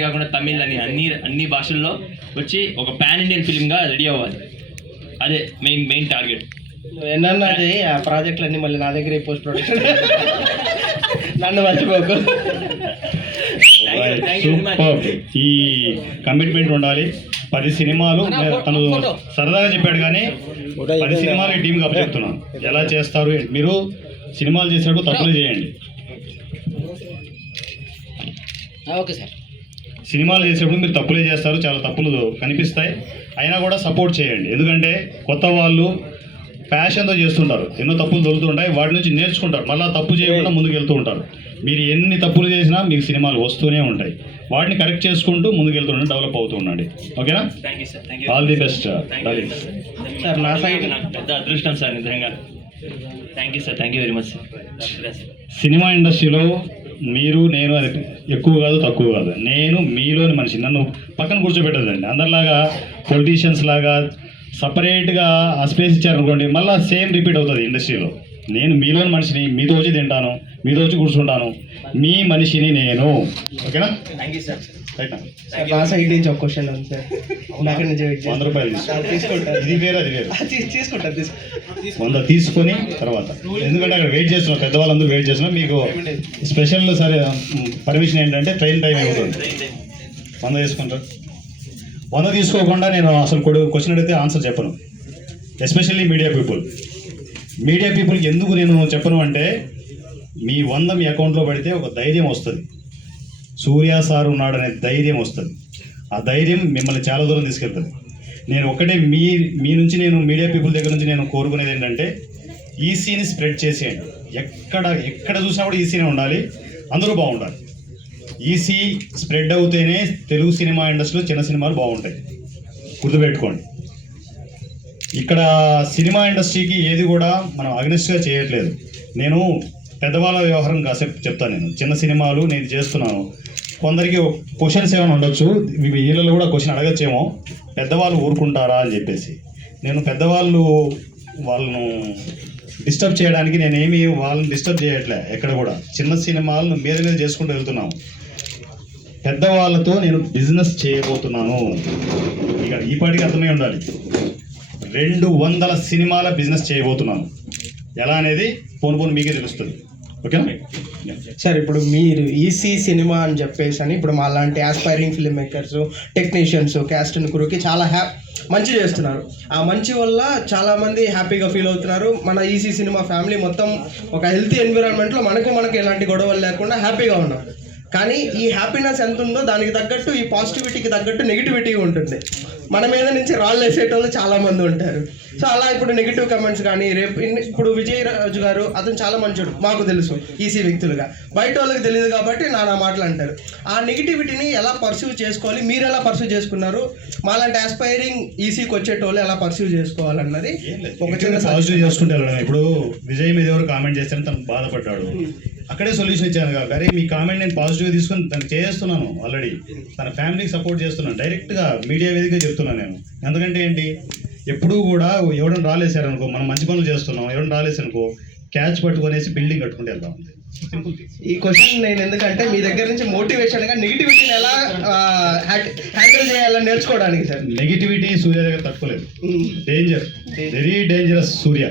కాకుండా తమిళ్ అని అన్ని భాషల్లో వచ్చి ఒక పాన్ ఇండియన్ ఫిలింగా రెడీ అవ్వాలి. అదే మెయిన్ టార్గెట్. ఎన్నన్నా అది ఆ ప్రాజెక్టులు అన్నీ మళ్ళీ నా దగ్గర పోస్ట్ ప్రొడక్షన్ నన్ను మర్చిపోకు. ఈ కమిట్మెంట్ ఉండాలి. 10 సినిమాలు తను సరదాగా చెప్పాడు కానీ 10 సినిమాలు ఈ టీంకి అప్పచెప్తున్నాను. ఎలా చేస్తారు మీరు సినిమాలు చేసేటప్పుడు తప్పులు చేయండి. Okay sir. సినిమాలు చేసేటప్పుడు మీరు తప్పులే చేస్తారు, చాలా తప్పులు కనిపిస్తాయి. అయినా కూడా సపోర్ట్ చేయండి. ఎందుకంటే కొత్త వాళ్ళు ప్యాషన్తో చేస్తుంటారు, ఎన్నో తప్పులు దొరుకుతుంటాయి, వాటి నుంచి నేర్చుకుంటారు, మళ్ళీ తప్పు చేయకుండా ముందుకు వెళ్తూ ఉంటారు. మీరు ఎన్ని తప్పులు చేసినా మీకు సినిమాలు వస్తూనే ఉంటాయి. వాటిని కరెక్ట్ చేసుకుంటూ ముందుకు వెళ్తుండే డెవలప్ అవుతూ ఉండండి. ఓకేనా? All the best. సార్ నా సైడ్ నాకు పెద్ద అదృష్టం సార్, నిజంగా. Thank you sir, thank you very much. Cinema ఇండస్ట్రీలో మీరు నేను అది ఎక్కువ కాదు తక్కువ కాదు. నేను మీలోని మనిషి, నన్ను పక్కన కూర్చోబెట్టదండి. అందరిలాగా పొలిటీషియన్స్ లాగా సపరేట్గా ఆ స్పేస్ ఇచ్చారనుకోండి, మళ్ళీ సేమ్ రిపీట్ అవుతుంది ఇండస్ట్రీలో. నేను మీలోని మనిషిని, మీతో వచ్చి తింటాను, మీతో వచ్చి కూర్చుంటాను, మీ మనిషిని నేను. ఓకేనా? Thank you sir. రైట్. నా సైడ్ నుంచి ఒక క్వశ్చన్ ఉంది సార్. నాకు నుంచి 100 రూపాయలు తీసుకుంటాను. ఇది వేరే అది వేరే. తీసుకుంటాను 100 తీసుకొని తర్వాత, ఎందుకంటే అక్కడ వెయిట్ చేస్తున్నాం, పెద్దవాళ్ళందరూ వెయిట్ చేస్తున్నాం. మీకు స్పెషల్ సరే పర్మిషన్ ఏంటంటే ట్రైన్ టైం అవుతుంది. 100 తీసుకుంటారు. 100 తీసుకోకుండా నేను అసలు క్వశ్చన్ అడిగితే ఆన్సర్ చెప్పను. ఎస్పెషల్లీ మీడియా పీపుల్కి ఎందుకు నేను చెప్పను అంటే, మీ 100 మీ అకౌంట్లో పడితే ఒక ధైర్యం వస్తుంది. సూర్య సార్ ఉన్నాడనే ధైర్యం వస్తుంది. ఆ ధైర్యం మిమ్మల్ని చాలా దూరం తీసుకెళ్తుంది. నేను ఒకటే మీ నుంచి నేను మీడియా పీపుల్ దగ్గర నుంచి నేను కోరుకునేది ఏంటంటే, ఈసీని స్ప్రెడ్ చేసేయండి. ఎక్కడ చూసినా కూడా ఈసీనే ఉండాలి, అందరూ బాగుండాలి. ఈసీ స్ప్రెడ్ అవుతేనే తెలుగు సినిమా ఇండస్ట్రీలో చిన్న సినిమాలు బాగుంటాయి. గుర్తుపెట్టుకోండి. ఇక్కడ సినిమా ఇండస్ట్రీకి ఏది కూడా మనం అగ్నెస్ట్గా చేయట్లేదు. నేను పెద్దవాళ్ళ వ్యవహారం కాసేపు చెప్తాను. నేను చిన్న సినిమాలు నేను చేస్తున్నాను. కొందరికి క్వశ్చన్స్ ఏమైనా ఉండొచ్చు, వీళ్ళలో కూడా క్వశ్చన్ అడగచ్చేమో, పెద్దవాళ్ళు ఊరుకుంటారా అని చెప్పేసి. నేను వాళ్ళను డిస్టర్బ్ చేయడానికి నేనేమి వాళ్ళని డిస్టర్బ్ చేయట్లే. ఎక్కడ కూడా చిన్న సినిమాలను మీద చేసుకుంటూ వెళ్తున్నాము. పెద్దవాళ్ళతో నేను బిజినెస్ చేయబోతున్నాను. ఇక ఈ పాటికి అర్థమై ఉండాలి. 200 సినిమాల బిజినెస్ చేయబోతున్నాను. ఎలా అనేది పోను మీకే తెలుస్తుంది. ఓకేనా సార్? ఇప్పుడు మీరు ఈసీ సినిమా అని చెప్పేసి అని ఇప్పుడు మా లాంటి aspiring film makers, technicians, cast and క్రూకి చాలా మంచి చేస్తున్నారు. ఆ మంచి వల్ల చాలామంది హ్యాపీగా ఫీల్ అవుతున్నారు. మన ఈసీ సినిమా ఫ్యామిలీ మొత్తం ఒక హెల్తీ ఎన్విరాన్మెంట్లో మనకు ఎలాంటి గొడవలు లేకుండా హ్యాపీగా ఉన్నాం. కానీ ఈ హ్యాపీనెస్ ఎంత ఉందో దానికి తగ్గట్టు ఈ పాజిటివిటీకి తగ్గట్టు నెగిటివిటీ ఉంటుంది. మన మీద నుంచి రాళ్ళు వేసేటోళ్ళు చాలామంది ఉంటారు. సో అలా ఇప్పుడు నెగిటివ్ కమెంట్స్ కానీ ఇప్పుడు విజయ్ రాజు గారు అతను చాలా మంచోడు, మాకు తెలుసు ఈసీ వ్యక్తులుగా, బయట వాళ్ళకి తెలియదు కాబట్టి నా మాటలు అంటారు. ఆ నెగిటివిటీని ఎలా పర్సీవ్ చేసుకోవాలి, మీరు ఎలా పర్సీవ్ చేసుకున్నారు, మాలాంటి ఆస్పైరింగ్ ఈసీకి వచ్చేటోళ్ళు ఎలా పర్సీవ్ చేసుకోవాలన్నది ఒక చిన్న పాజిటివ్ చేసుకుంటే. ఇప్పుడు విజయ్ మీద ఎవరు కామెంట్ చేస్తారని తను బాధపడ్డాడు, అక్కడే సొల్యూషన్ ఇచ్చాను కదా. అరే మీ కామెంట్ నేను పాజిటివ్గా తీసుకొని తను చేస్తున్నాను. ఆల్రెడీ తన ఫ్యామిలీకి సపోర్ట్ చేస్తున్నాను. డైరెక్ట్గా మీడియా వేదికగా చెప్తున్నాను నేను. ఎందుకంటే ఏంటి, ఎప్పుడూ కూడా ఎవరైనా రాలేసారనుకో, మనం మంచి పనులు చేస్తున్నాం, ఎవరైనా రాలేసనుకో క్యాచ్ పట్టుకొనేసి బిల్డింగ్ కట్టుకుంటే వెళ్దాం. ఈ క్వశ్చన్ నేను ఎందుకంటే మీ దగ్గర నుంచి మోటివేషన్గా నెగిటివిటీని ఎలా హ్యాండిల్ చేయాలని నేర్చుకోవడానికి సార్. నెగిటివిటీ సూర్య దగ్గర తట్టుకోలేదు. డేంజర్, వెరీ డేంజరస్ సూర్య.